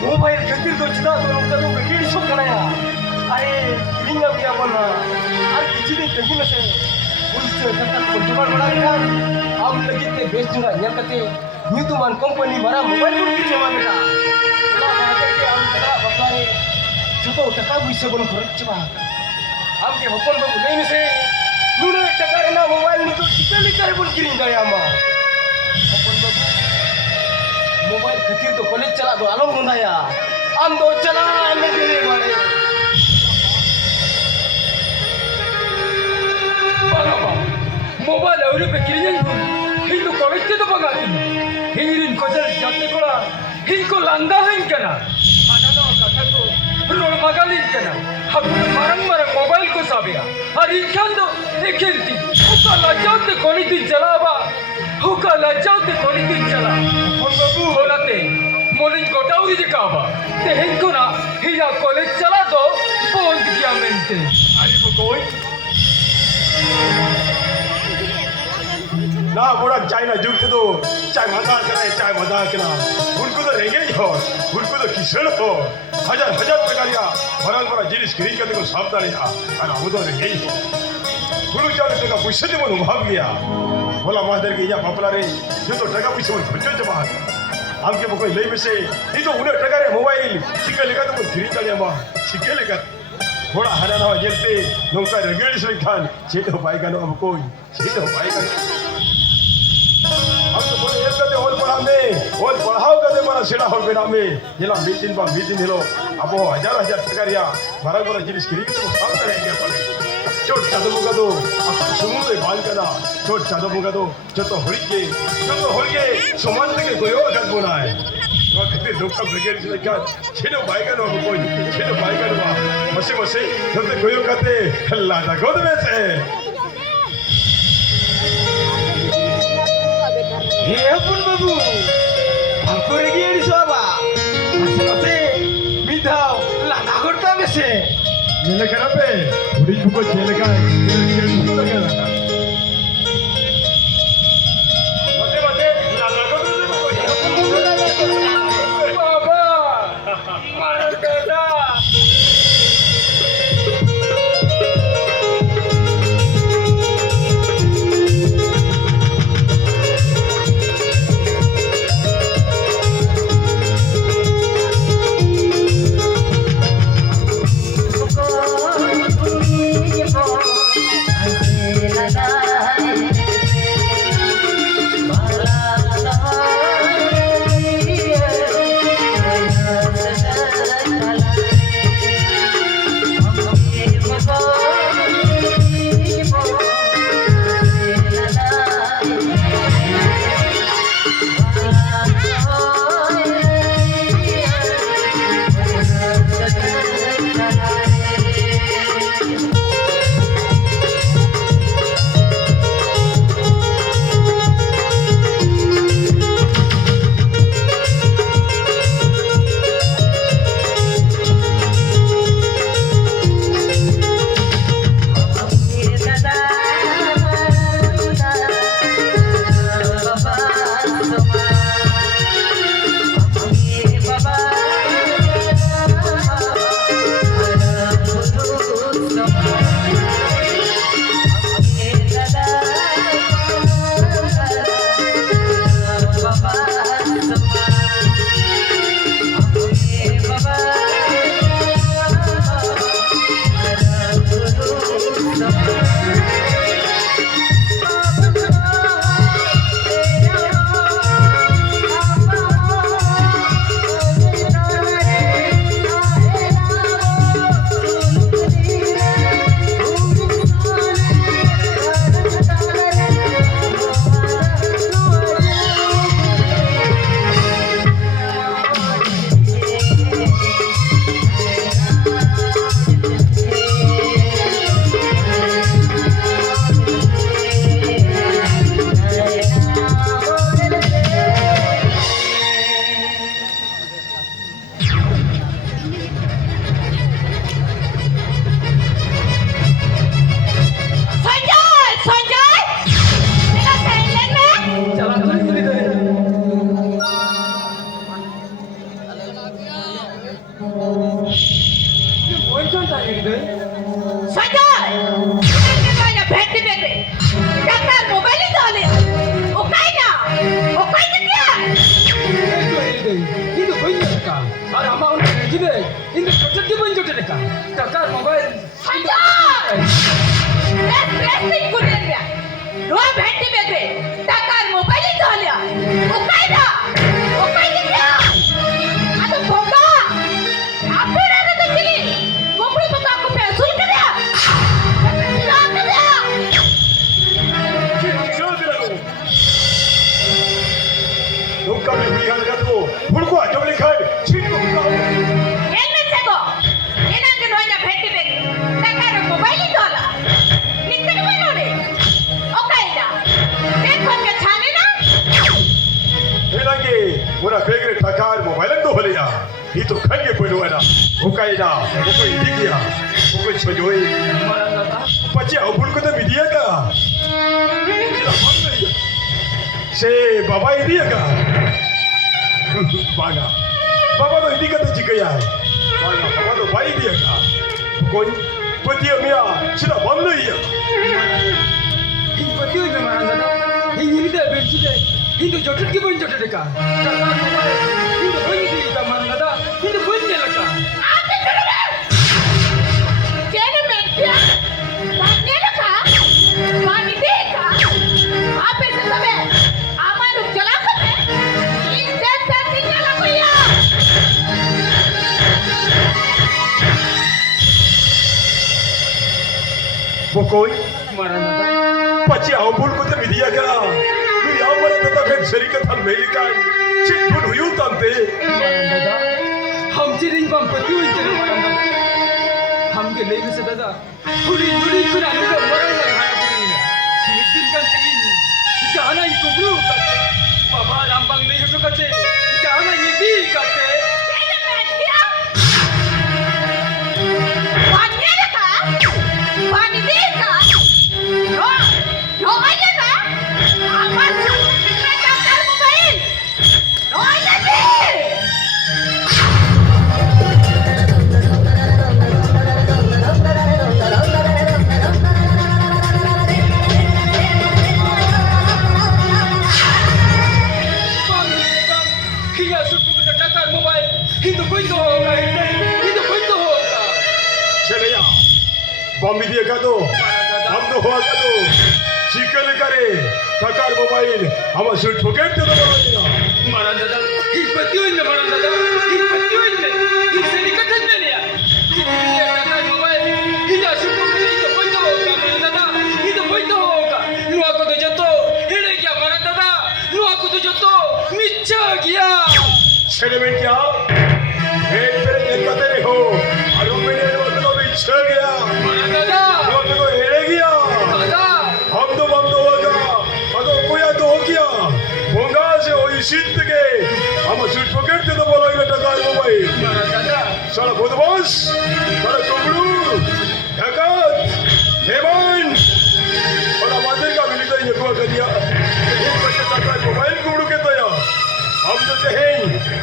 모바일 곁들도 지나도 농가도 그게 속잖아요. 아예 민감이 하거나 아니 지금 땡기면서 우리서 kakak berjual barang am lagi te best juga yang kate nyutuman company barang mobile pun kita mereka lah kate am kita baklare juto taka bisa bon korek coba am ke hopon babu nei mise nune taka rena mobile ni to tikali kare pun kirim dari ama hopon babu mobile khatir to college chala do along bondaya am do chala ame dene bale mobile और पे किरियन Hindu college ते तो बगाती हिरिन Coser जाते Cola हिंको लंदा है इनकना आना ना कथा को रोड मगाली इनकना हम मरंग मरंग मोबाइल को साबिया और इनकन तो एकेंती हुका लजाते कोनी दिन चलावा हुका लजाते कोनी दिन चला और बाबू होलाते मोलिन कोटाउरी जे काबा ते हिंको ना हिया कॉलेज चला दो बोल दिया मेंटे अरे वो कोई ना बुरा चाइना जुगते तो चाय मजाक करा उनको तो रहेंगे ही हो उनको तो किशन हो हजार प्रकारिया बड़ा जिनिस खरीद करने को सावधान है और हम तो रहेंगे ही हो गुरु चाल टका पैसे दे मन भाग गया बोला मादर के यहाँ बापला रे जो तो टका पैसे मन खर्चो जमा हमके कोई ले में से ये तो उन्हें टका रे मोबाइल चिके लेगा तो खरीद कर लिया चिके लेगा थोड़ा हरा ना जेलते नौका रगेड़ से खान चेतो पाएगा ना हम कोई चेतो पाएगा हम तो बोले एक कदे और पढ़ाओ कदे मारा सेड़ा हो बेड़ा में येला मीटिंग हेलो अब हजार टकारिया बड़ा जिनिस खरीद तो साफ करेंगे पड़े चोट चदमुगा दो समुद्र बाल कदा चोट चदमुगा दो जो तो होलिके समान के गोयो का बोला है वक्त दुखा ब्रिगेड से लेकर छेनो बाइका नो कोई छेनो बाइका नो मसे जब तक गोयो करते अल्लाह दा गोद में से हे अपन बाबू हमको रेगी एडी सोबा मसे मिठाओ लाना करता बेसे नेले करापे उड़ी को चले का ये लगा मसे लाना करता बाबा मारा दादा Una fegre takar mobile to boliya hi to khange pelo era hukaina hukoi dikia hukoi chojoi pachi abul ko to bidiya ka se baba idiya ka baga baba to idika to jikaya baga baba to bai idiya ka koi patiya mia chira bamno iya hi patiya me maranda hi yirida benchide Hindu jodoh kita pun jodoh dekat. Karena Hindu bunyi di taman nada, Hindu bunyi leka. Apa jodoh? Jadi mereka, bunyi leka, bunyi dekat. Apa itu sahaja? Amal jalan apa? Ini tertinggi lagu ya. Pokoi, Maranda. pachi abul ko to bidiya ka. Serikat hal melikan, cik pun huyung tante. Maranda, हम चिरिंग बम पति हुई चले maranda. हम के ले भी से दादा, पूरी कुरान का maranda खाया पूरी ना. मिट्टी का तीन, जाना ही कुबरू करते. बाबा रामबाग ले जो करते, जाना ये भी करते. Jadi mereka, bunyi leka, bunyi dekat. No aja kan? Amal kita takar mobile. No aja deh. kado amdo hoa kado chicken kare takar mobile ama shoot forget to the Marandada, ipatiunya marandada, ipatiunya. Iseni katanya. Iya kata mobile. Iya suku itu poito hoga marandada. Itu poito hoga. Nu aku to joto. Hele kya marandada. Nu aku to joto. Micha gya. chede mein kya ek mere ek kate ho aru mere to bichha gaya Marandada. wo to hele gaya Dada. हम तो होगा अदो कोया तो हो गया होगा से हो इसित के हम शूट पॉकेट के तो बोला ये टका है भाई Marandada. साला बहुत बॉस साला कुबड़ू ढकात हेमन और मंदिर का मिलता ये को कर दिया एक बच्चे टका मोबाइल कुबड़ू के तो यार हम तो हैं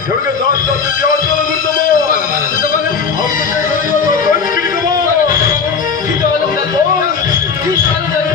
जोड़ के दांत दांत यार तो गुर्दमा Marandada bana. हम तो हैं तो कौन की दमा Kita alam dah. Kita alam dah.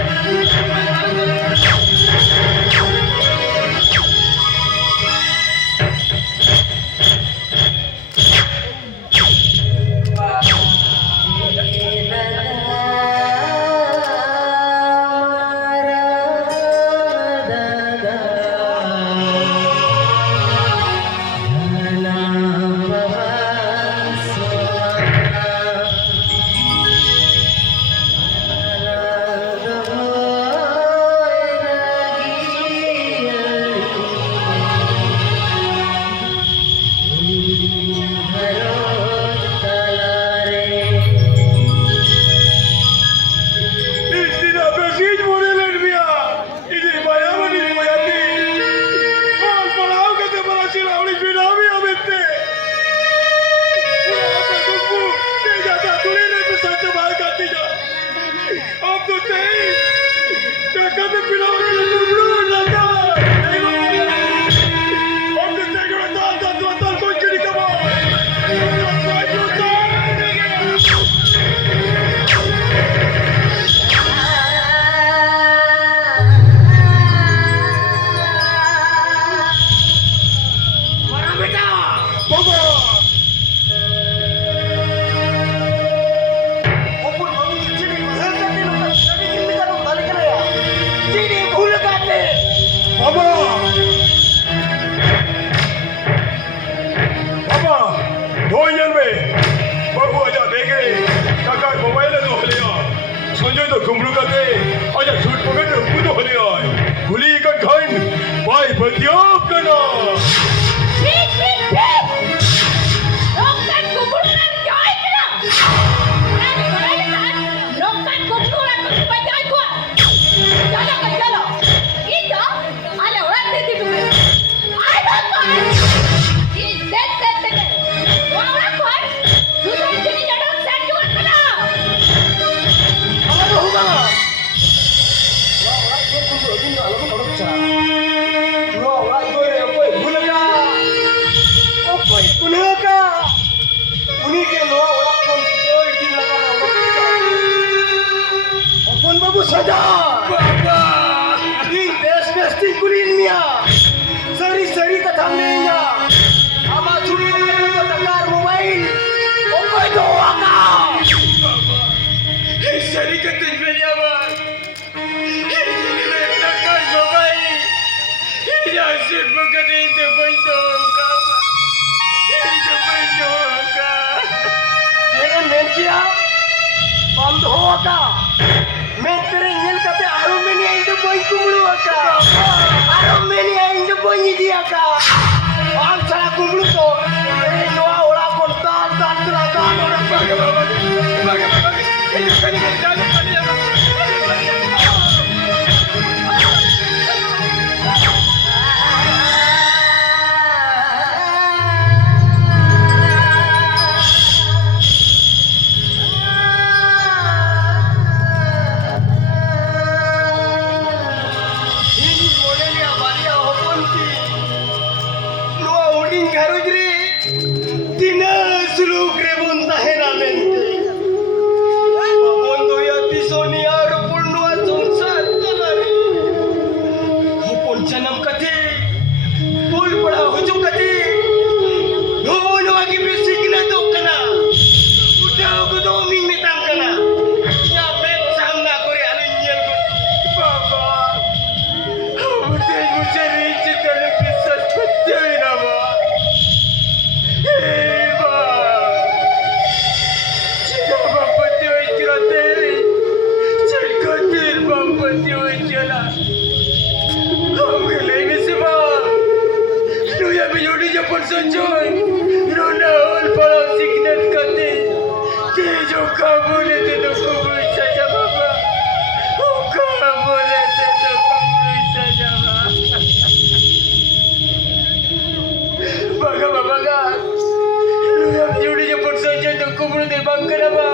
bang kenapa?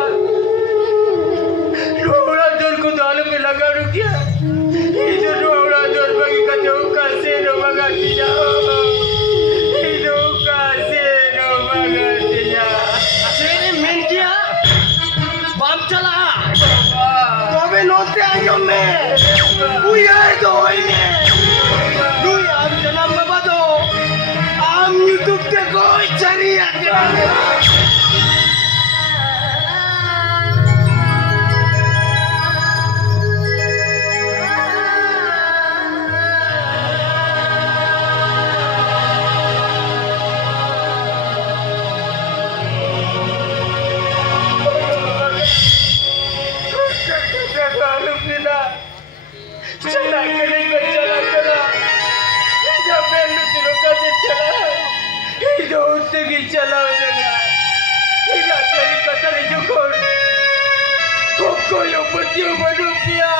Dua dor ko dalam melaga rukia. Itu dua dor bagi kacau kasih no bagatinya. Itu kasih no bagatinya. Sini main kia. Bam chala. Tobe note ayo me. Uyar doi me. Dui am janam baba do. Am YouTube te koi cari aja. चला करें चला चला जब मैं लुटेरों का से चला इधर उठते की चला हो जाएगा इधर तेरी कतर जो कौन कोको यो बच्चे बनो पिया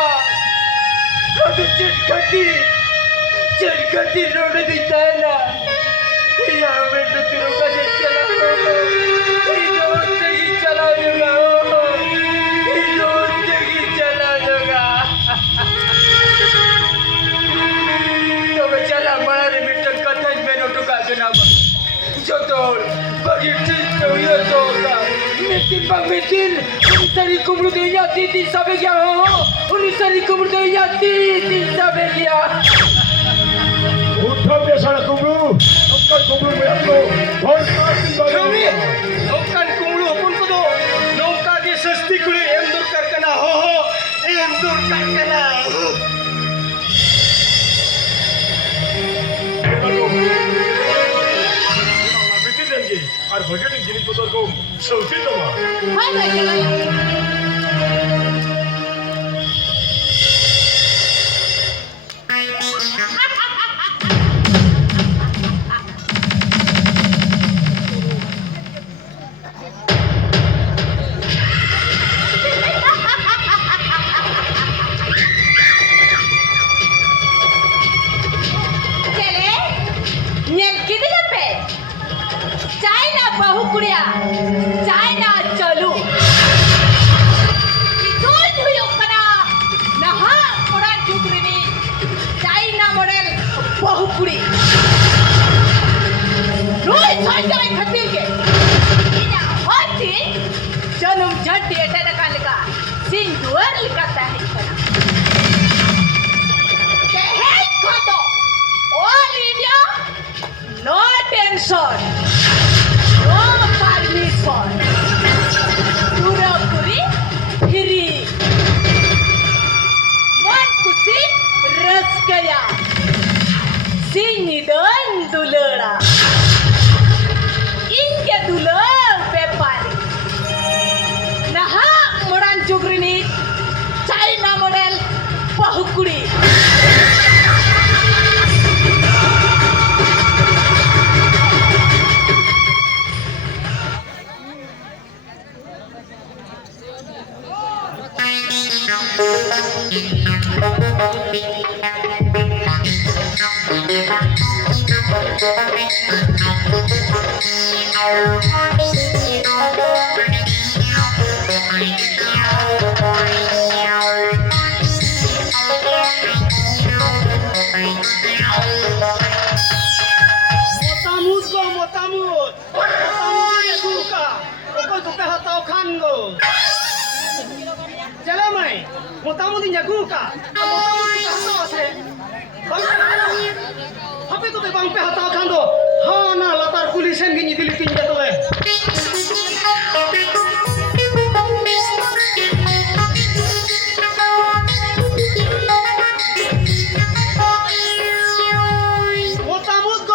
अब चटकती रोड दिखता है ना इधर मैं लुटेरों का से चला इधर उठते की चला हो जाएगा इधर उठते की चला हो जाएगा चला मनाने मिट्टन कथा में नोटो का जनाब जोतोल बगी ठीक तो ये तो का मिट्टिन उन्नीसरी कुमरू दे जाती थी सबे क्या हो उन्नीसरी कुमरू दे जाती थी सबे क्या उठो बेसारा कुमरू नौकर कुमरू में हम लोग बहुत काफी कमी नौकर कुमरू अपन को दो नौकर की सस्ती कुड़ी एंदुर करकना हो एंदुर करकना और भगत जिन पुत्र को सौसी दवा हाय भाई बहुकुड़िया चाइना चलू इतोल हुयो कना नहा कोड़ा जुगरिनी चाइना मॉडल बहुकुड़ी रोज संजय खतिर के इना होती जन्म झट एटा नका लगा सिंदूर लिखता है कना के है खतो ऑल इंडिया नो टेंशन पूरी फिरी मन खुशी रस गया सिंदन दुलड़ा इनके दुलड़ व्यापारी नहा मोड़न जुगरिनी चाइना मॉडल बहुकुड़ी चला मैं मोटामोटी जागू का हापे तो बंग पे हताव खान दो हाँ ना लतार पुलिस हैं गिनी दिल तीन जतो है मोटामोट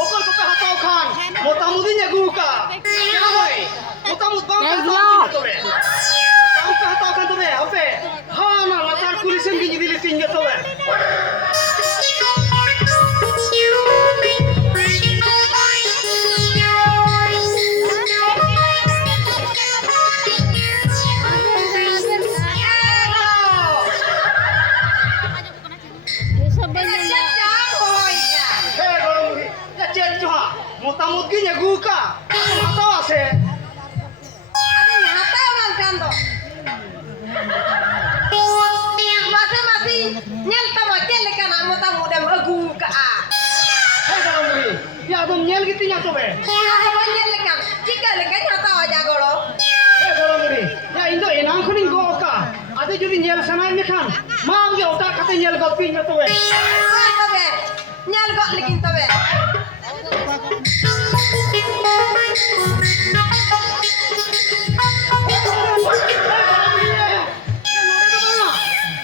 ओकर को पे हताव खान मोटामोटी जागू का क्या भाई मोटामोट बंग पे हताव तो रे बंग पे हताव खान तो रे हापे हाँ ना लतार पुलिस हैं गिनी दिल तीन जतो है मोटामोटी nya guka atau ase nyel gitinya to be. Apa nyelekan? Jika lekan nyata aja golo. Golo muri. Ya indo enang khoni go ka. Ade jodi nyel sanai mekhan. Mam ge otak kate nyel gotinya to be. Tobe. Nyal gok lekin tobe.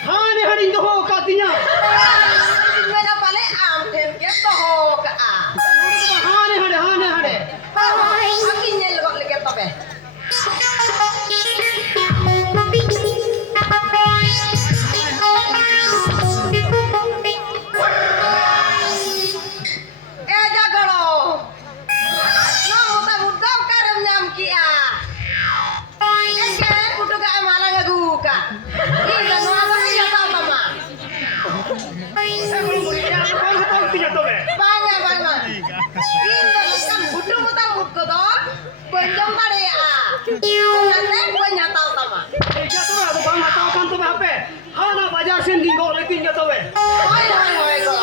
Hani hani go ka tinya. Mena pale am ten ke to ho ka a. Hani hade hani hade. Aki nyal gok lekin tobe. Eja golo. No muta muta karam nyam ki a. Eke kudu ka amala ngagu ka. Ida no apa ya ta mama. Golo muri ya kon sa tinya to be. Banya banya. Ida muta budu muta mutko do. Konjong tare a. Nante punya tahu tama. Eja to ado bang hatao kan to be hape. Hana bazar sen di go tinya to be. Hoi hoi hoi go.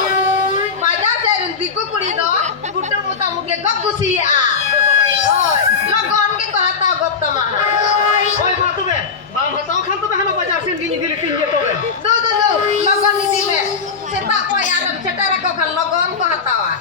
Bajar serun diku puri do. Budu muta muke gok kusi a. Hoi. Logon ke ko hata gok tama. Oi ma to be. Bang hatao kan to be hana bazar sen di tinya to be. Du logon ni dile. Cetak ko yaran cetara ko kan logon ko hatawa.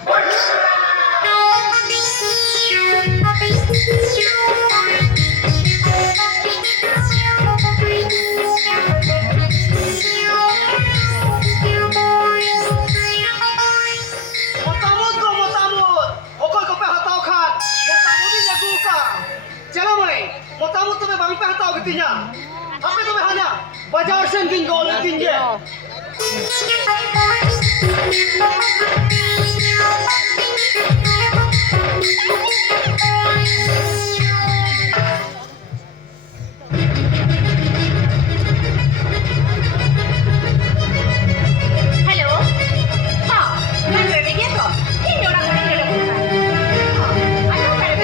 Motamut go motamut. Okoi ko pe hatao khan. Motamut ni jagu ka. Chalo mai. Motamut to be bang pe hatao gitinya. Hape to be hana bazar sen di go tinya. Halo. Ha, kan ready gitu. Ini orang ini udah buka. Ayo kare.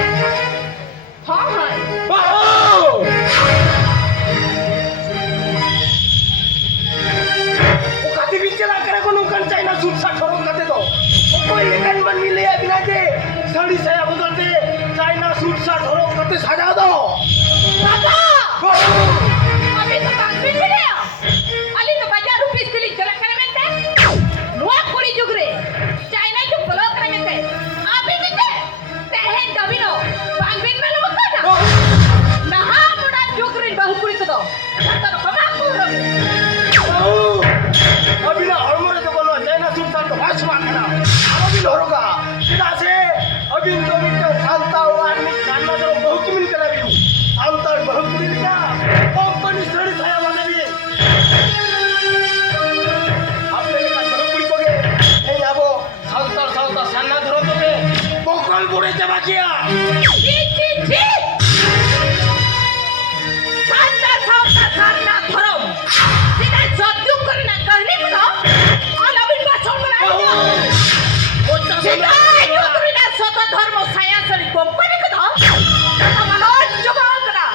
Ha ha. Wow! O kati bincang kare ko nungkan China suit sa thorong kate do. O koi lekan man mile ya bina de. Sari saya bodolte China suit sa thorong kate saja do. Baba. Abi to pangpin video. Ali to bajar rupees kili jala kare mente. Nuak kuri jugre. China ju bolo kare mente. Abi binte. Tehen dabino. Pangpin melu makana. Naha muda jugrin bahu kuri ko do. Kata no kama kuro. Oh! Abila hormone to bolo China suit sa to has ma kana. Abi horoga. Kida se abi to bitte santa wan mi kanna do bahut min kara bi. Santa bahut min ka. Company sari saya bana bi. Apne ka saro kuri ko ge. Ei abo santa sanna dhoro to ge. Bokal bore jaba kiya. Chi. Santa thorom. Sida joduk korina kahni mudo. Ala bin bachon bana. Sida jodurina sota dharma science ri company ko do. Amalo jama kara.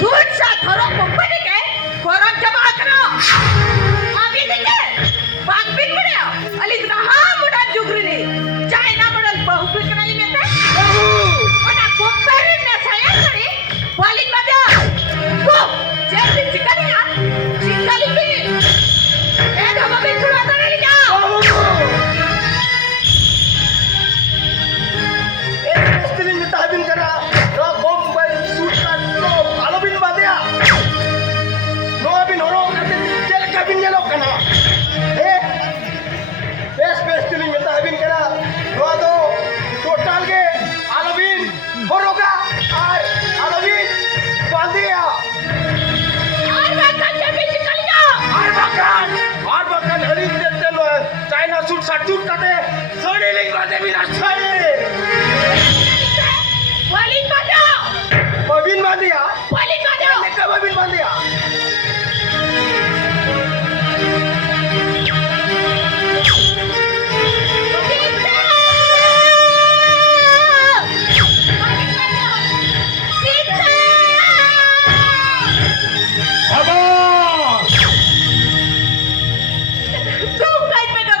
Dhut sa thoro company ke koran jama kara. Abi dike. Bang bin mudo. Ali raha muda jugrini. China model bahu kara imete. Ona company me science ri balin bada. Go. Jadi cikalinya. Cikali bi. Haba bin thura dane li ja. Stiling minta habin kara. No bombay suit kan no alobin badya. No habin horo kate jel kabin jelo kana. Best stiling minta habin kara. No do total ke alobin horoga ar alobin badya. Ar bakan jadi cikalinya. Ar bakan hari dete no China suit satut kate sari ling kate birasai. Balin bada. Babin badya. Balin bada. Leka babin badya.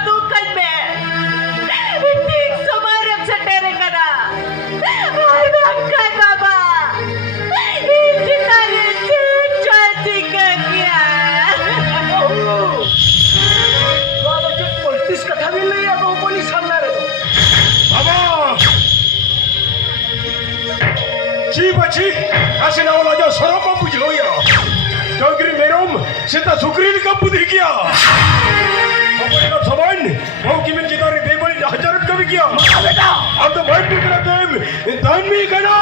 Tukai me. Tik samarap sa tere बची ऐसे नाव राजा सरोपा बुझो या डोगरी मेरोम सीता सुक्रील का बुद्धि किया अपने समान वो की में कितारे बेबली हजारत कभी किया बेटा अब तो भाई बिगड़ा टाइम दान भी करो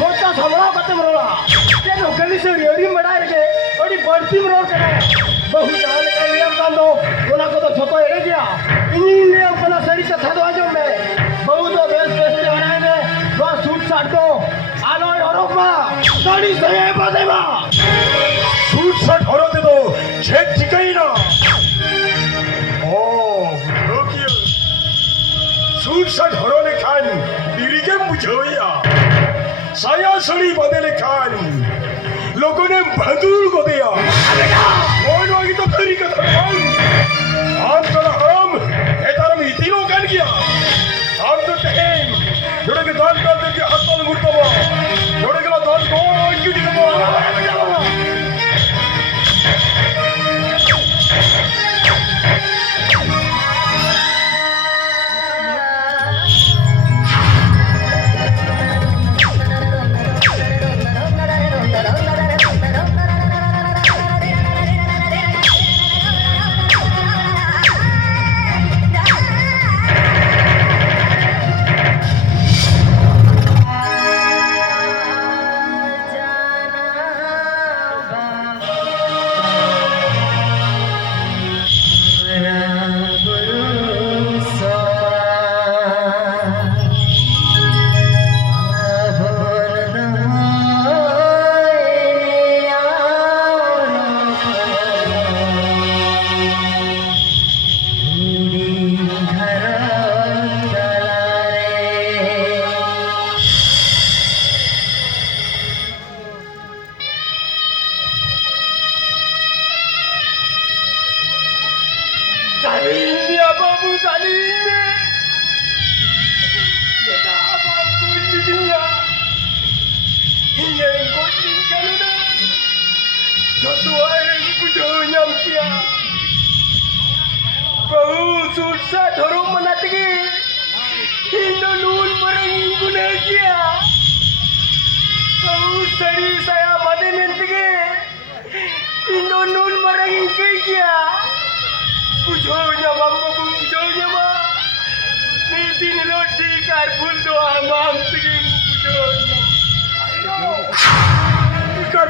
मोटा समरा बते मरोला ते नौकरी से एड़ी मडाय के ओडी बढ़ती मरोल करे बहु जान के नियम कांदो ओना को तो छोटो एड़े गया इन्हीं नियम कला सरी से साधवा जो में बहु तो बेस बेस बनाए में दो सूट साट दो आलो यूरोपा गाड़ी से बदेवा सूट शर्ट हरो दे दो छेद ठिकाई ना ओ बुझो किया सूट शर्ट हरो ने खान बीड़ी के बुझो या साया सड़ी बदले खान लोगों ने बहादुर को दिया कौन वागी तो खरी का था हम कला हम ये तारम इतिनो कान किया हम तो तेम जोड़े के दान करते के हाथ में मुर्ता बा जोड़े के दान को क्यों नहीं करवा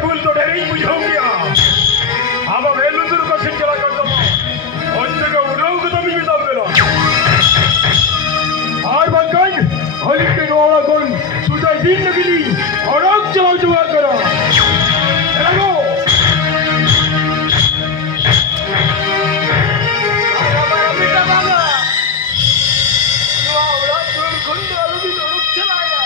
भूल तो नहीं बुझो गया हम वेलू दूर को सिंचला कर दो और जगह उड़ाऊ को तो भी बिता देना और बंकन होली के रोला कौन सुधा दिन लगली और अब चलाओ जुआ करो चलो हमारा बेटा बाबा वाला दूर खंड आलू भी लोग चलाया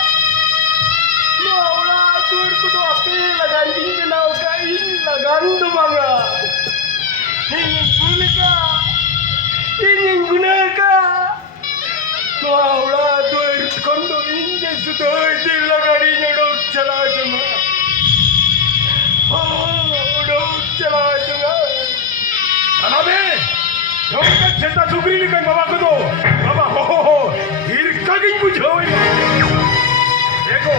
वाला दूर को तो अपने लगान के नाव का इन लगान तो मांगा इन गुना का वाला दूर खंड इन जैसे तो दिल लगाड़ी नडोक चला जमा नडोक चला जमा अनाबे नौका चलता सुगरी निकल बाबा को दो बाबा हो हिरका की बुझो देखो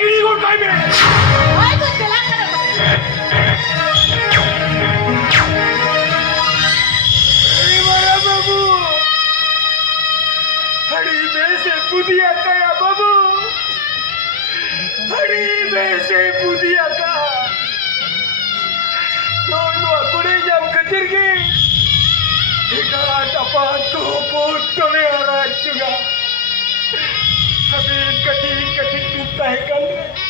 गिरी को टाइम है ओए तो चला कर अरे मारा बाबू हरी में से बुधिया का बाबू हरी में से बुधिया का दोनों कुड़े जम कचर के ठिकाना टपा तो पोट तले आ चुका कठिन कठिन टूटता है कंध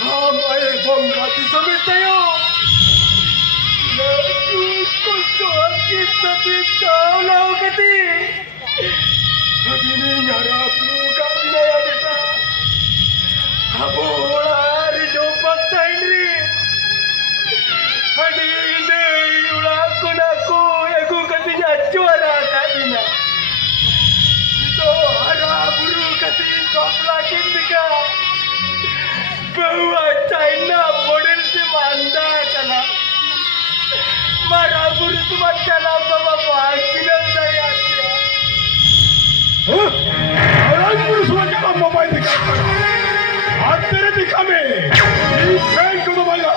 हम आए बंगाती समझते हो कुछ तो आपकी सभी चावला कती अभी नहीं यारा अपनों का भी नया बेटा अब ओला जो पत्ता इंद्री हडी नहीं उड़ा को एको कती जाचुआरा का बिना तो हरा बुरु कती कपड़ा किंदका बहुआ चाइना मॉडल से बांधा कला मारा गुरु तुम्हारा नाम का बाबा किरण दया राजपुरुष का मोबाइल दिखा आज तेरे दिखा में फैन को दबाया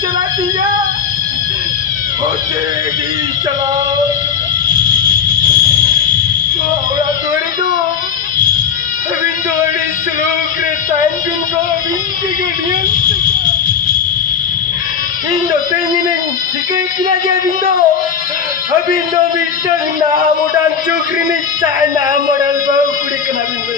चला दिया होते भी चलाओ ahora dorido abindori slow cretan bin go bindi gadian indo teninen dikai kinaja bindo abindo bitan na modan chukri ni chana modal bau kudi kana bindo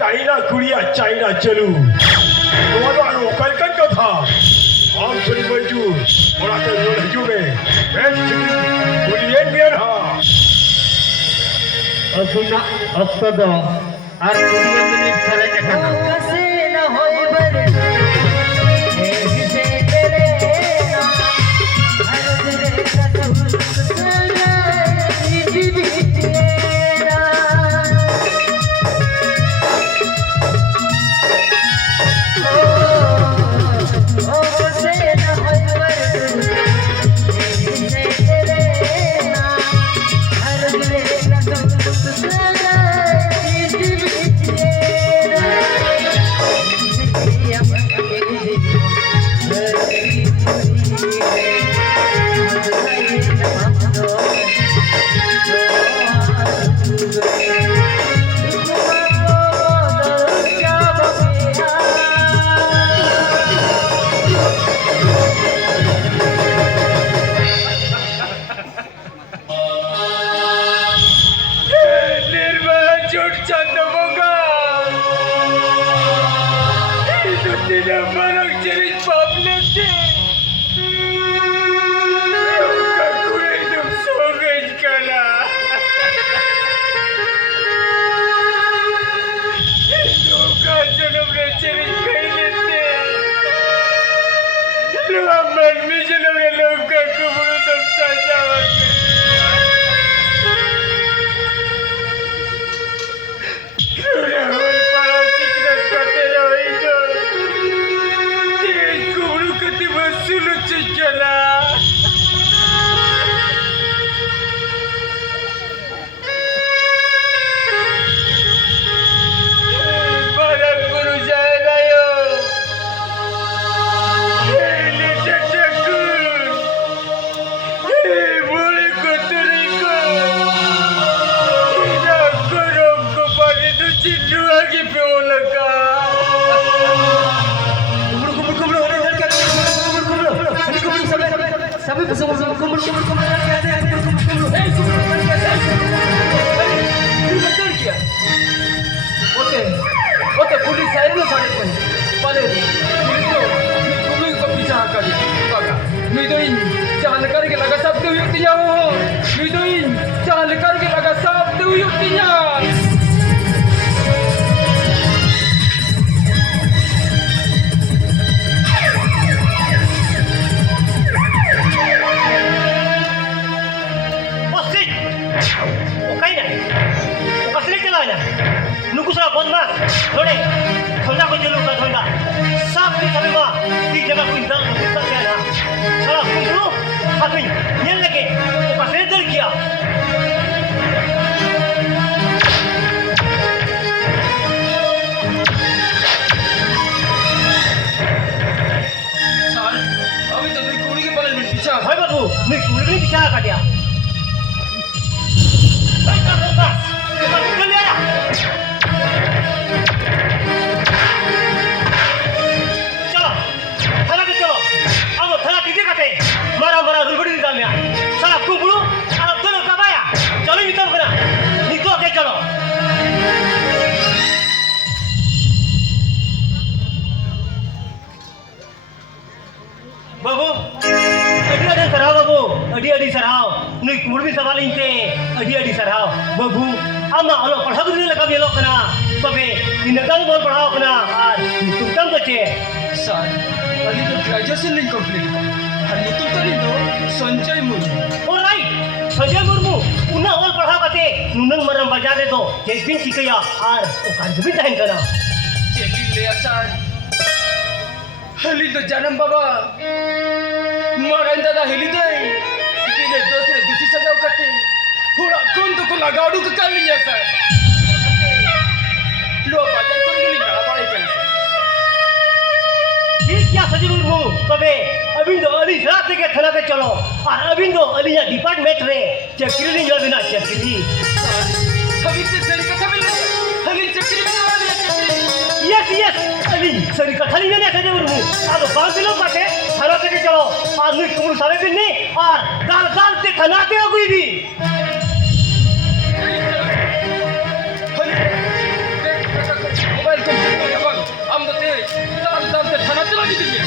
China गुड़िया चाइना चलू तुम्हारा कलकन का था आम सुनी मजू और आते जो में बेस्ट गुड़िया मेर हा असुना अस्तद आर गुड़िया मिनिट चले देखा कसे न होई बर ए विसे तेरे ना हर तेरे का ससुर जी तेरा क्यों लगा कुबड़ू अरे लड़का कुबड़ू अरे कुबड़ू सभी कुबड़ू क्या होते पुलिस आई ना साढ़े पहले पुलिस को पीछे हका दी बघा मी तो इन चाल करके लगा सब तो युक्ति जाओ मी तो इन चाल करके लगा सब तो युक्ति जाओ थोड़े धंधा को जरूर का धंधा सब की सभी माँ की जगह कोई इंसान को कितना क्या ना साला कुंडू हाथी ये लगे वो कैसे डर किया सर अभी तो नहीं कुड़ी के बगल में पीछा भाई बाबू नहीं कुड़ी के पीछा कर दिया भाई का निकल लिया मारा मारा रुलबड़ी निकाल लिया साला कुबड़ू और दोनों कब आया चलो निकल करा निकलो के चलो बाबू अडी सराव बाबू अडी सराव नुई कुबड़ी सवाल इनते अडी सराव बाबू आमा अलो पढ़ा भी लगा मेलो कना तबे तिनकाल बोल पढ़ाओ कना और तुमतम बचे सर अभी तो ग्रेजुएशन नहीं कंप्लीट हनी तो तरी दो संजय मुर्मू ऑलराइट संजय मुर्मू उन्हें ऑल पढ़ा करते नुनंग मरम बाजार दे दो जेबिन सिकया और ओकान भी टाइम करना चेकिंग ले सर हली तो जन्म बाबा मरन दादा हली दे इतने दूसरी सजाओ करते थोड़ा कौन तो को लगाड़ू का कर लिया सर लो बाजार करेंगे नहीं ना बड़े पैसे क्या सजी मुर्मू तबे अबिंदो अली रात के थाना पे चलो और अबिंदो अली या डिपार्टमेंट रे चक्री नहीं जो बिना चक्री अभी से सर कथा मिल रहा अली चक्री में आ रही चक्री यस अली सरी कथा नहीं मैंने सजी मुर्मू अब 5 दिनों बाटे थाना पे चलो और नुई कुमरू सारे दिन नहीं और दाल से थाना पे कोई भी मोबाइल को हम तो दाल से थाना चला भी दिए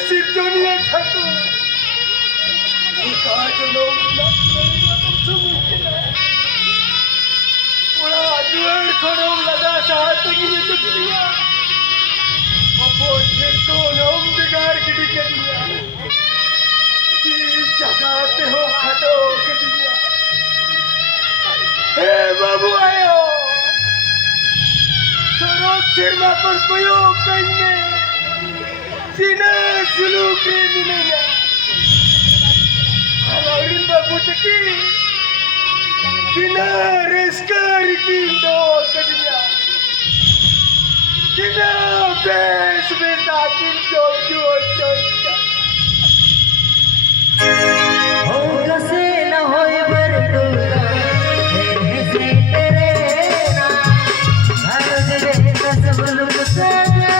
सिद्धोनिया ठाकुर लोग थोड़ा Kodong lada sa tingin ito niya. Apos konong bigar kini kaniya. Di jagate ho khato kaniya. Hey babu ayo. Sorot sirma par koyo kanne. Sina suluk minaya. Halarin babu teki. Sina reskari kindo kaniya. Sina bes betakin jojo jojo. हो कसे न होय बरडोला हे से तेरे ना हर जगह कसब look सगा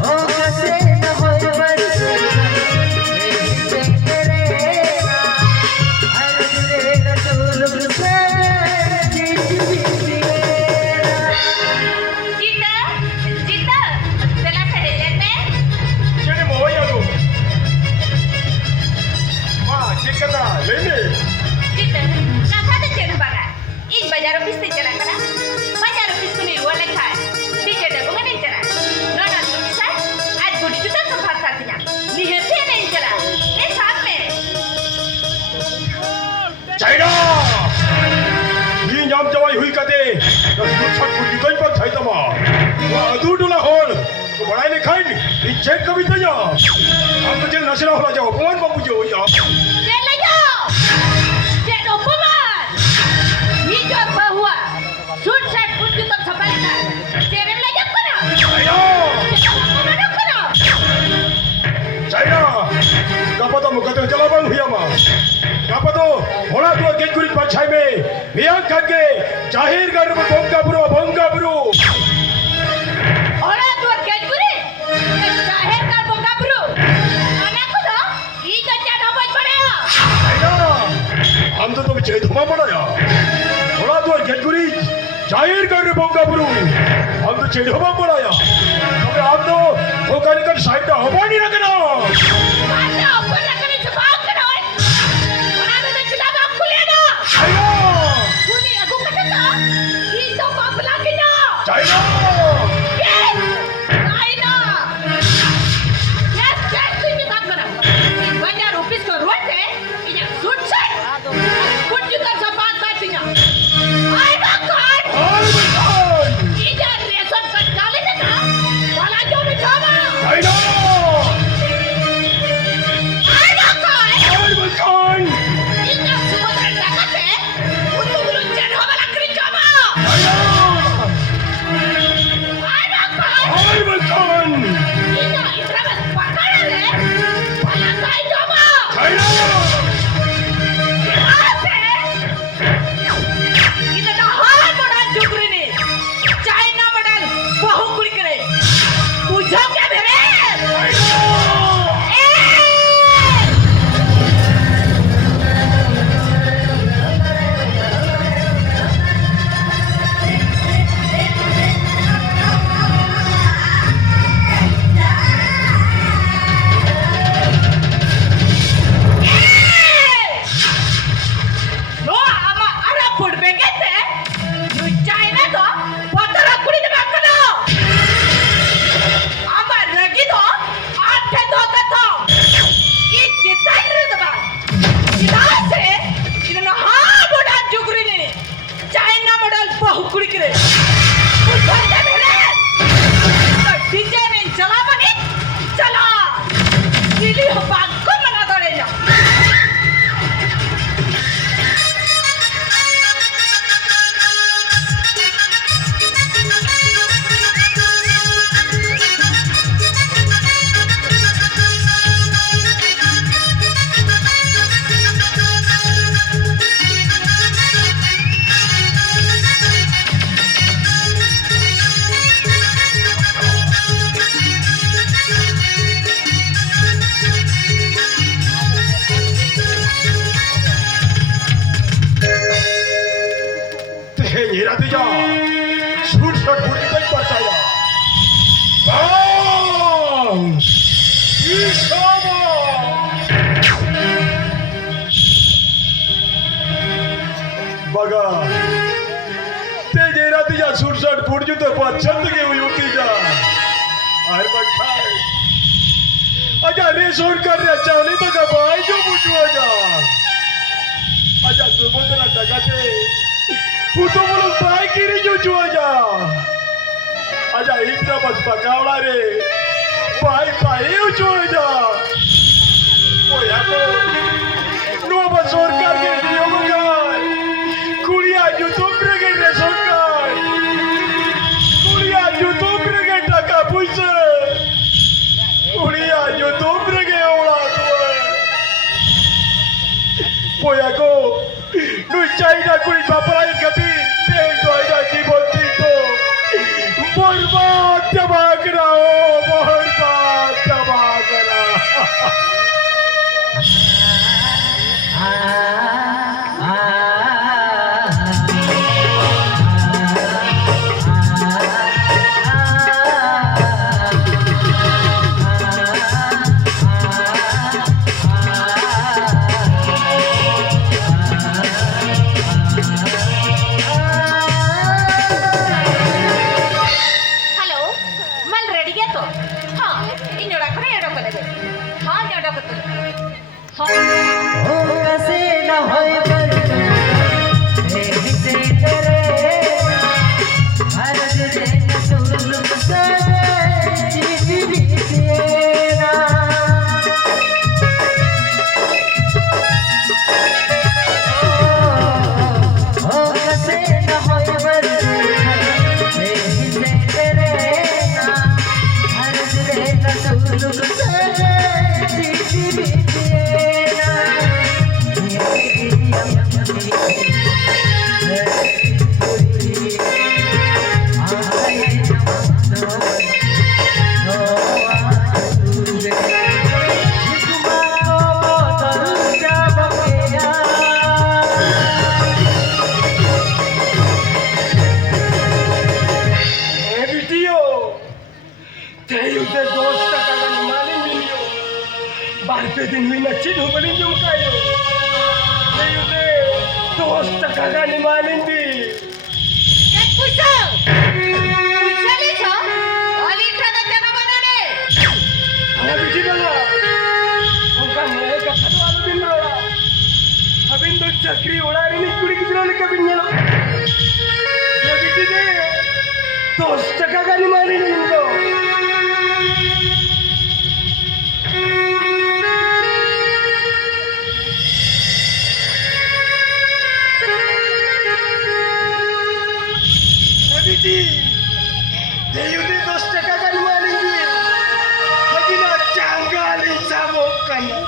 हो कसे न होय बरडोला हे से तेरे ना हर जगह कसब लुक सगा Cita, telah saya lihat Sini mau ya lu? Wah, chicken dah, lene. Cita, nak ada cendera baga. Ini bajar office ni cera kana. Bajar office ni dua lekha. Di cendera bukan ni cera. Nona tulisan, आज बुढ़ी चुता संभाल सकती है। निहत्थे नहीं चला। ये साथ में। China! Ni nyam jawai hui kate. Dah chat putih kau pun cai tama. Wah, adu dulu hol. Kau balai ni kain. Ni cek kau itu ya. Aku jadi nasi lah jauh. Kawan babu jauh ya. Cek lagi. Cek dokumen. Ni jual bahwa. Suit set pun kita sampai kan. Cerem lagi apa na? China! Dokumen apa na? China! Kapa tu muka tu jalan bang hui ama. Kapa tu? Orang tu get kulit pancai me. Miang kage. Jahir gar में bongga bro. Orang tua kejuri. Cahaya kar boga bro. Anak ko dah. Ini kerja dapat pada. China! हम तो बिचारे धुमा पड़ा या. Orang tu get kulit. Jahir gar में bongga bro. हम तो चेड़ धुमा पड़ा या. अबे हम तो वो कहने का side dah apa ni nak kena? Mana apa nak kena sebab kena? Orang ada kita bak kuliah dah. China! Kuni aku kata tak. Kita bak lagi dah. China! Yes. China. Yes, yes, ini tak kena. Bajar office ko ruat hai. Ini suit set. Pun juga sahabat bacinya. Ay bakar. All the time! Ini reson kat kali na. सुरसट पुढची तर पछंद घेऊ होती जा अरे बघ काय अजा रे सोड कर रे चावली बघा बाय जो बुझवा जा अजा तू बोलना टकाते तू तो बोलो बाय किरी जो जुआ जा अजा इतना बस पकावला रे बाय बाय जुआ जा ओ याको नो बस सरकार के दियो मगा कुड़िया यूट्यूब रे के रे सरकार कुड़िया यूट्यूब रे के टका पैसा कुड़िया यूट्यूब रे के ओला तो ओ याको नु चाइना कुड़ी बापराई कभी तेल दोइदा जीवती तो बर्बाद तबाह करा ओ बर्बाद तबाह करा ಹಲೋ ಮಲ್ ರೆಡಿ ಆಯ್ತು ಹಾ ಇನ್ನು ಡಾಕ್ಟರ್ ಹೇಳೋಕಲ್ಲದೆ ಹಾ ಹೇಳೋಕತ್ತದ ಹಾ हो कैसे न होए पर प्रेम से तेरे हर दिल न सुलग से जीवी तेरा हो कैसे न होए पर प्रेम से तेरे हर दिल न सुलग से जीवी तेरा ए बिटियो ते युते दोस्त का माने मिलियो बार पे दिन हुई नच्ची धुबली जुम कायो ते युते दोस्त का माने दी एक पुष्ट पुष्टली छ अली ठगा जना बनाने अरे बिटी बना उनका मेरे का फटवाल बिन रहा अबिन दो चक्री उड़ारी नहीं कुड़ी की तरह कभी नहीं लो ये बिटी दे दोस्त का माने दी इनको बेटी देयुदी 10 टका का मानेंगे लेकिन चांगाली साबो कना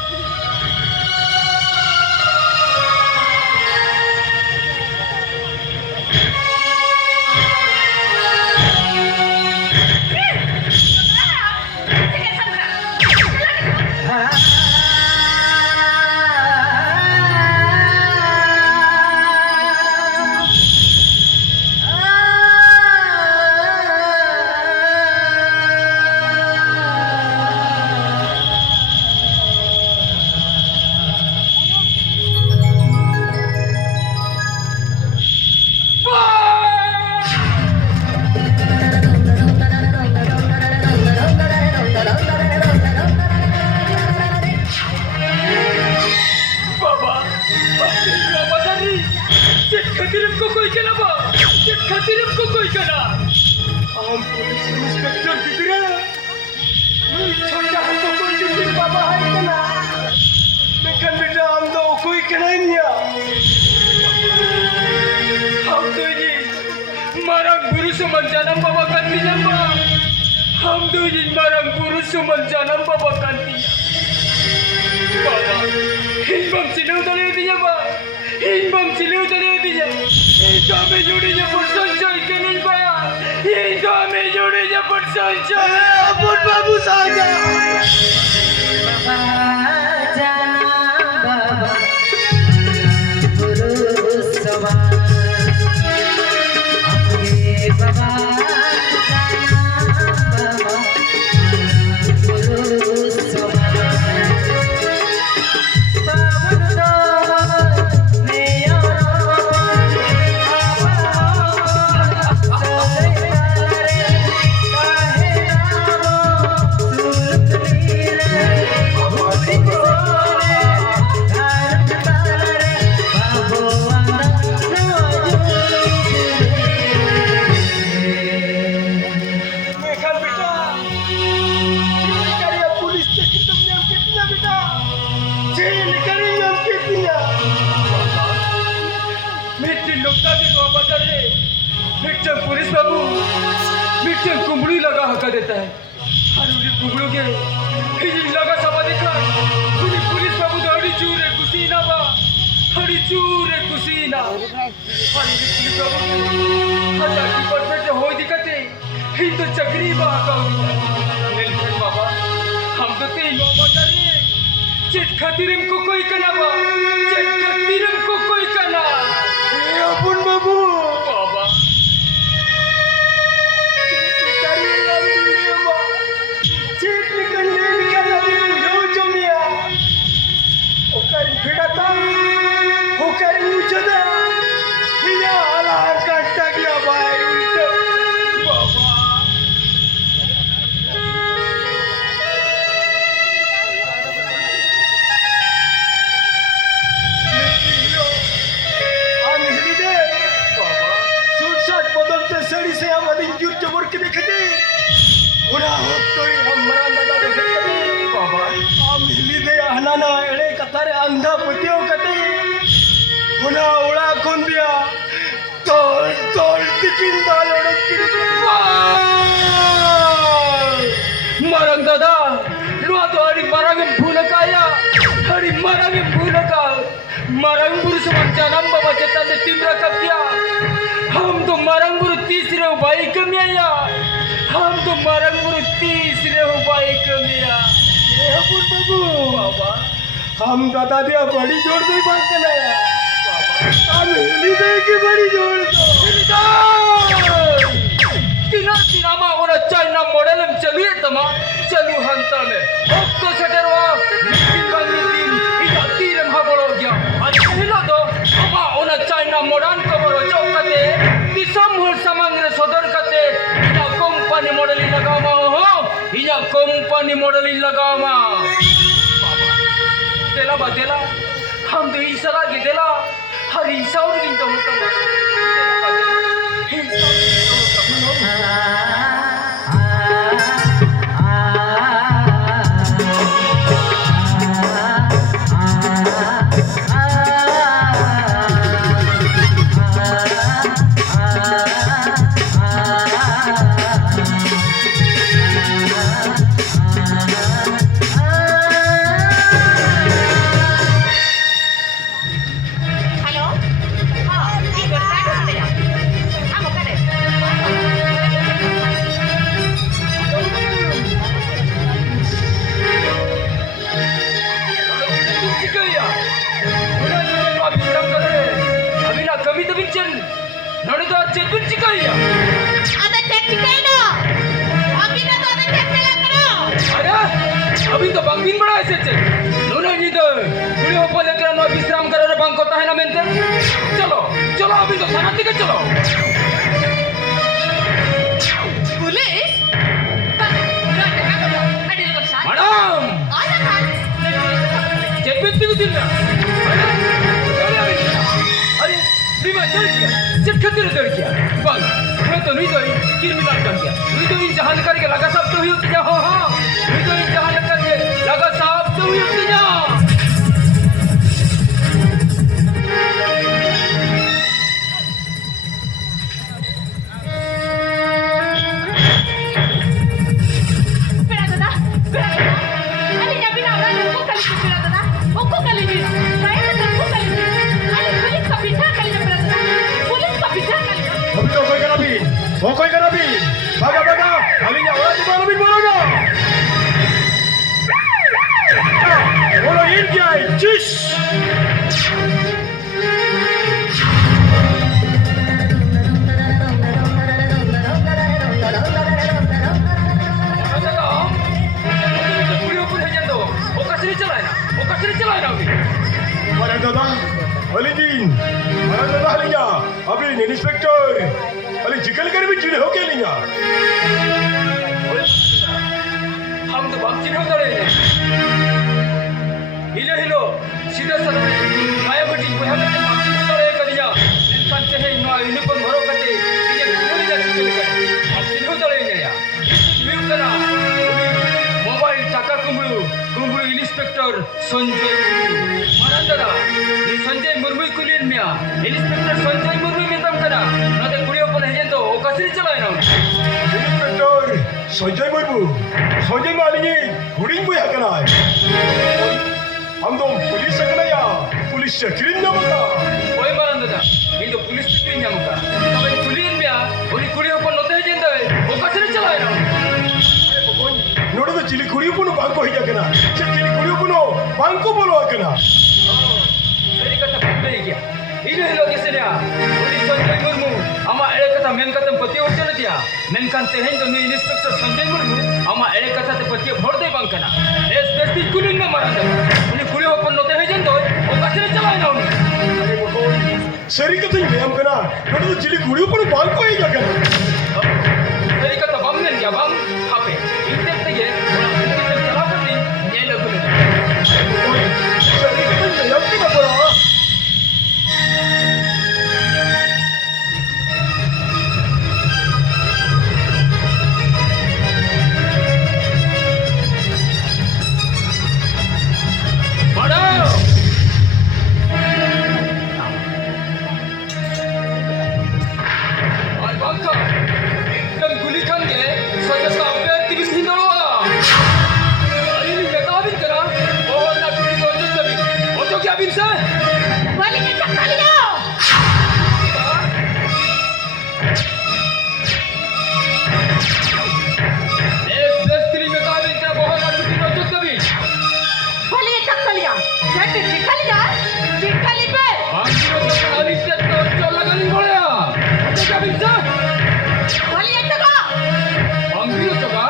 हम पुलिस इंस्पेक्टर बिगड़ा छोटा हमको कोई चीज बाबा है कना लेकिन बेटा हम तो कोई कना ही नहीं हम तो जी मारा गुरु सुमन जन्म बाबा कांती जन्म हम तो जी मारा गुरु सुमन जन्म बाबा कांती बाबा हिंबम सिलो दले दिया बा हिंबम सिलो दले दिया तो हमें जोड़ी जा पुरसन जोई के नहीं पाया ये तो हमें जोड़ी जा पुरसन जोई अपुन बाबू साजा बाबा गुरु सवा आपके बाबा गुरु सवा बाबा tadi gua baca ni. Victim police बाबू victim कुंबड़ी लगा हका देता है हारूरी कुंबड़ों के हिजिन लगा सभा देखा पूरी पुलिस बाबू तो हड़ी चूर है कुसीना बा हड़ी चूर है कुसीना हारूरी पुलिस बाबू हजार की परफेक्ट हो दिखते हिंदू चक्री बा हका नेलफेड बाबा हम तो ते यो बाजा रे चेत खातिरम को कोई कना बा चेत खातिरम को कोई कना ए अपुन बाबू बाबा चेत निकल ले निकल यो जमिया ओकर फिरता ओकर उजदा हिया आला काटा गया भाई उल्टा बाबा सड़ी से हम अधिक क्यों जबर के देखते उड़ा हो तो हम मरा दादा देखते बाबा हम हिली दे हनाना एड़े कतारे अंधा पुतियो कते उड़ा उड़ा कौन दिया तोल तोल टिकिन दाल उड़क की मरंग दादा नुआ तो हरी मरंग फूल काया हरी मरंग फूल का मरंग पुरुष वंचनम बाबा चेता ने तिमरा कब किया हम तो मरंगुरु तीसरे भाई कमिया हम तो मरंगुरु तीसरे भाई कमिया बाबू बाबा हम दादा दिया बड़ी जोड़ दे बात बनाया बाबा हम हिली दे की बड़ी जोड़ दो तीना तीना मा और चाइना मॉडल में चलिए तमा चलू हंता में अब तो सटरवा तीन बंदी तीन इधर तीर में बोलो गया आज हिला दो अबा ओना चाइना मॉडर्न कवर हो चौकते दिसमूल समग्र सदर कते इना कंपनी मॉडलिंग लगामा हो इना कंपनी मॉडलिंग लगामा बाबा देला बदेला हम तो इशारा के देला हर इशारा की तो हुकम अभी तो बंगिन बड़ा ऐसे चे दोनों जी तो पूरे ऊपर लेकर ना विश्राम कर रहे बंग होता है ना मेंटे चलो चलो अभी तो थाना दिखे चलो पुलिस मैडम चेक व्यक्ति को दिन में अरे बीमा चल गया चेक खतरे दर किया बंग मैं तो नहीं तो क्रिमिनल कर गया नहीं तो इन जहान करके लगा सब तो ही उठ जा हो हाँ नहीं तो इन जहान करके लगा सब तो ही उठ जा वो कोई करा भी भागा भागा अभी क्या हो रहा है भी बोलोगा बोलो इन क्या है चिश हमारा दादा अलीदीन हमारा दादा लिया अभी इंस्पेक्टर अली जिकल कर भी चिड़े हो के लिया हम तो भाग चिड़े होता रहे हिलो हिलो सीधा सर माया बटी कोई हमें भाग चिड़े होता रहे करिया इंसान चाहे नो यूनिफॉर्म भरो करते ये पूरी जाती चल कर भाग चिड़े होता रहे या व्यू करा मोबाइल टाका कुंबड़ू कुंबड़ू इंस्पेक्टर संजय मारा tada ni Sanjay Murmui kulir mia Inspector Sanjay Murmui metam kana nate kuriyo pon hejen to okasiri chalai na Inspector Sanjay Babu, Sanjay Malini, Kuring Boy Hakanai. Amdom police Hakanaya, police kirim na maka. oi maran dada indo police tikri nyamuka tabai kulir mia ori kuriyo pon note hejen to okasiri chalai na ನೋಡದ Chile ಕುರಿಯುಪನು Banquo ಹಿಜಕನ Chile ಕುರಿಯುಪನು Banquo ಬೋಲೋ ಹಕನ seri kata pambe gya ini lo keselia ori Sanjay Murmu ama ele kata men kata pati urjana dia men kan tehen to ni Inspector Sanjay Murmu ama ele kata te pati bhor de bankana es besti kulin na maran dada uni kuriyo pon note hejen to okasiri chalai na uni ಸರಿ ಕತೆ ಬೇಯಂ ಕನ ನೋಡದ Chile ಕುರಿಯುಪನು Banquo ಹಿಜಕನ seri kata bammen gya bam hape inte tege ora kita chalapun ni ele kulin ಸರಿ ಕತೆ ಬೇಯಂ ಕನ ಬರ Bada! Ay bangka, एकदम गुली खान के सजा सामने एक्टिविस्ट ही ना हुआ। अरे नहीं बेटा बिन करा, वो ना कुड़ी तो जो तभी, वो तो क्या बिन से? Balik ke Cakaliao. एक बेस्त्री बेटा बिन से वो ना कुड़ी तो जो तभी, Balik ke Cakaliao. Jadi Cikalia, Cikalibe. हम तो खाली से तो चल लगा नहीं बोले वो तो क्या बिन से? Balik ke Cakal. हम भी तो का?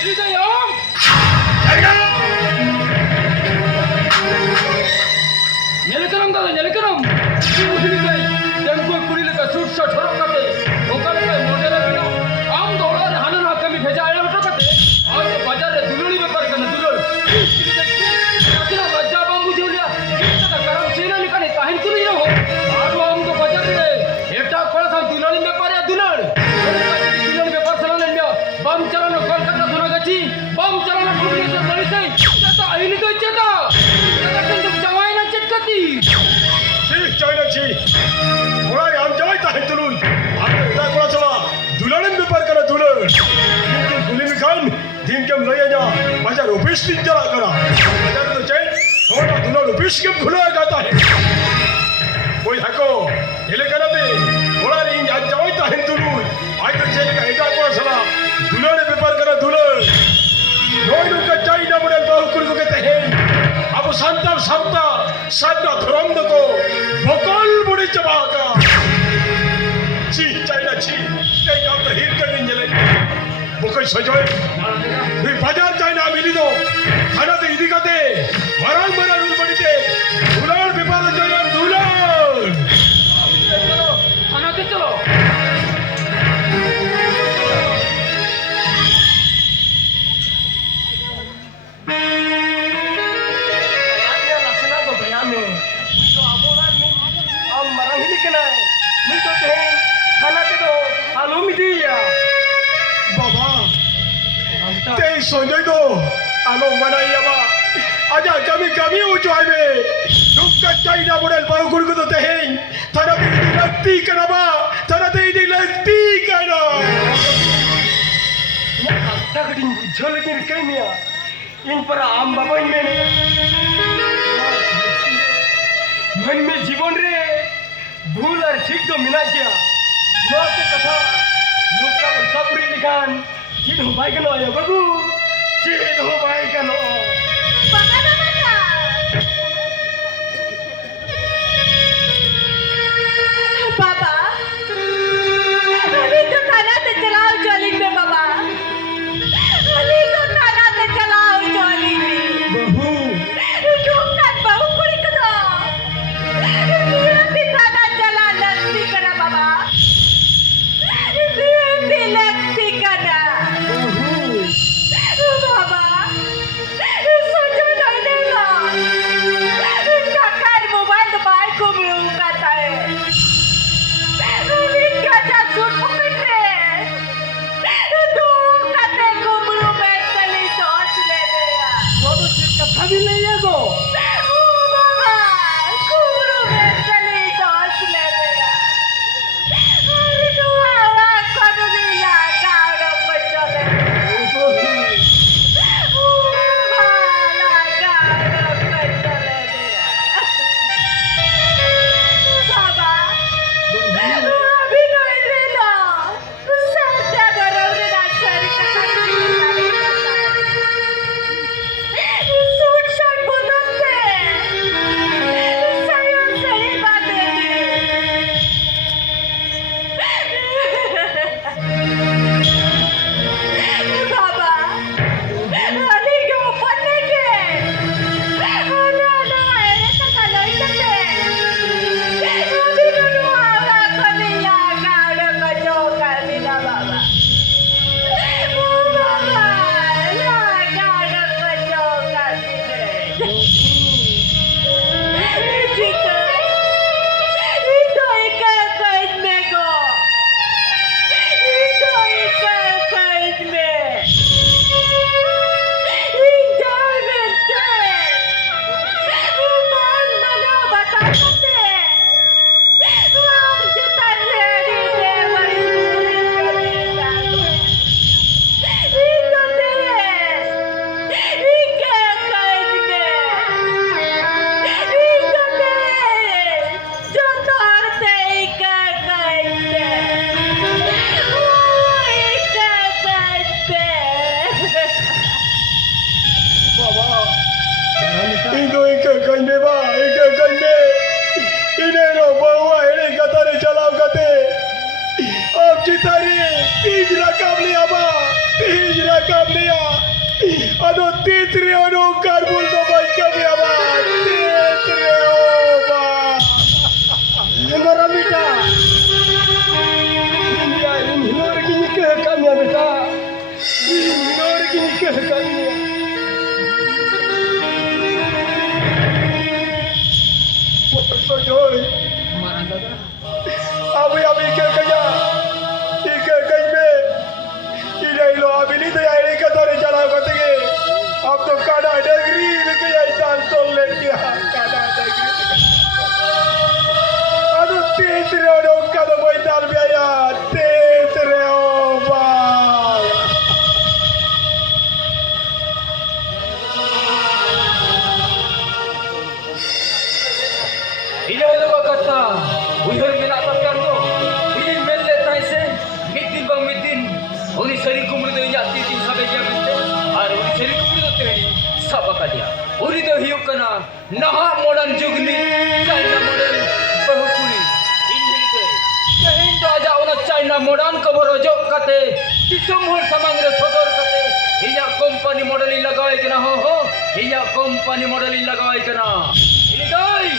ini dah yang. Nyalakanam dah, nyalakanam. Ini mesti ni. Tempo kuri lega shoot shot horok kate. Oka lega model bina. Am dola re hanan hakami bheja ayam to kate. Aaj bazar re duloli bepar kana dulol. Ini dekhe. Kakira lajja bambu julia. Kita karam china nikane kahin tuli na ho. Aaj am to bazar re. Ekta kora tha duloli bepar ya dulol. Duloli bepar salane mia. Bam chalano Kolkata sona gachi. Bam chalano Bhubaneswar Marisai. Cheta ahini to cheta. Cheta কিন্তু জামাই না চেটকাতি ঠিক চাইনা ছি ওরাই আম যাই তাহে তুলুন আর এটা করা চলা দুলানের ব্যাপার করা দুলার কিন্তু গুলিমি খান দিন কেম লইয়া যা বাজার অফিস দিন চলা করা বাজার তো চাই ওটা দুলার অফিস কেম খুলে যাতা হে ওই থাকো এলাকাতে ওরা ইন আজ যাই তাহে তুলুন আই তো চেক এটা করা চলা দুলানের ব্যাপার করা দুলার নয় নৌকা চাই না বলে বাহু করে তাহে Abu santar santa sadda dharam dako bokol budi chabaka chi chaina chi kai kam to hir karin jele bokai sajoy ni bazar chaina mili do khana te idikate marang marang badite dular bepar joyar dular থানাতে চলো Kayaknya nasena to bayame. Nito aboran ni am marang hili kana. Nito tehen khana te do alumi diya. baba Anta te sonjoy do alo manaiya ba aja kami ujoibe dukka chaina model bahu kurgu to tehin thana te lagti kana ba thana te lagti kana kata kadin bujhol kin kainya. In para am babai mene. मन में जीवन रे भूल और ठीक तो मिला क्या नो के कथा लोग का सबरी निकान जीत हो भाई कनो आयो बाबू जीत हो भाई कनो Baka naman na. Baba, अभी तो खाना से चलाओ जोली में बाबा अभी तो खाना से चलाओ जोली में बहू क्यों कर बहु कुड़ी करो भी खाना चला लगती करा बाबा भी लगती करा बहू बाबा tari tij rakam liya ba tij rakam liya ado titri ono karbul do bai kami aba titri ba हमारा बेटा दुनिया हिनोर की निकह कान्या बेटा हिनोर की निकह कान्या Sojoy abi ke kaya ike kajme ilai lo abi ni to yaire ka tore chala batge ab to kada degree ke ai tan tol le dia kada degree adu tetre ono kada boy dal bi aya tetre o ba Ilaw na kata, uyar minatapkan ko. Ini melle tayo se, midin bang midin. Uni sari kumuli to inya titin sabi dia mente. Ar uni sari kumuli to teni sabaka dia. Uni to hiyuk kana naha modern jugni China model bahukuli. Inhili to. Kahin to aja ona China modern cover ojo kate. Kisumhur samangre sodor kate. Inya company model ilagay kana ho. Inya company model ilagay kana. Ilagay.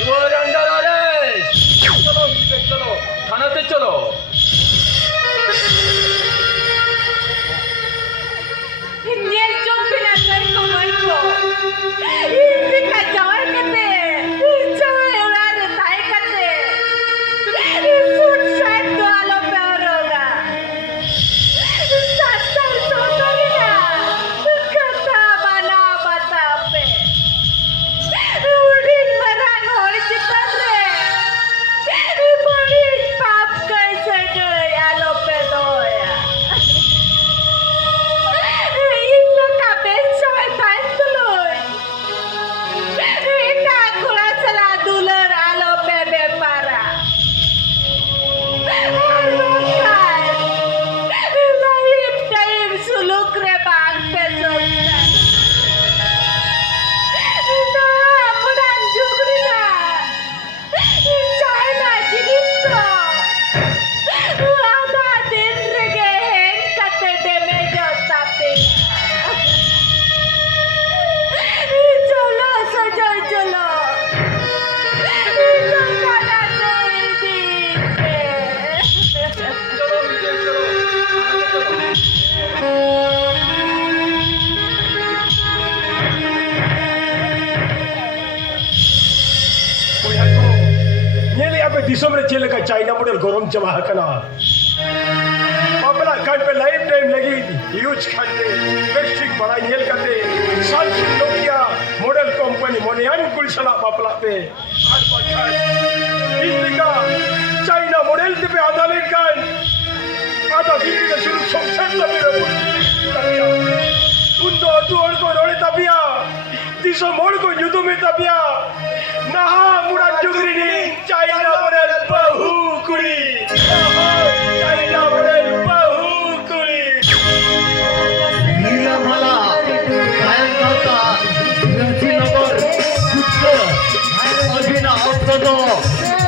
You are under arrest. चलो चलो थाना से चलो Nyel jom pinatay ko Marco. Hindi ka jawar kate. Jawar ular tay kate. Food side to alo peoroga. Satar sotari na. Kata bana batape. Udin marang hoy chitare. Bari pap kaise gay alo pedoya. Ito kabesa ay pantuloy. Ita kula sala dular alo bebe para. Alukan. Lahip tayo suluk rebang pesok. Na mudan jugri na. China jinis to. Ada din rege heng kate deme jotape. Cholo sojoy cholo. Chokana nahi dikhe. चलो विजय चलो थाना से चलो Kuya ko, nyeli ape disum re chile ka China model gorom chama hakana. Apna kan pe lifetime lagi huge khande, basic bada nyel kate, Samsung Nokia model company monian kulsala apla pe. Aaj bakhan, Indika China model te pe adale kan, ada dili ka shuru somsar la pe rabu. Undo tuor ko role tapia, disum mor ko yudu me tapia. Naha mudan jugri ni China model bahu kuri. China model bahu kuri. নীলামালা সায়ংকান্তা নজিনগর পুত্র অভিনা অপ্রদ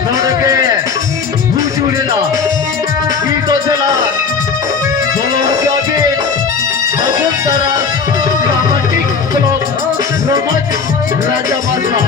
নরকে ভুজুড়িলা গীত জেলা বলমুখী Aubin বসুন্তরা dramatic club রমজ রাজা বাদশা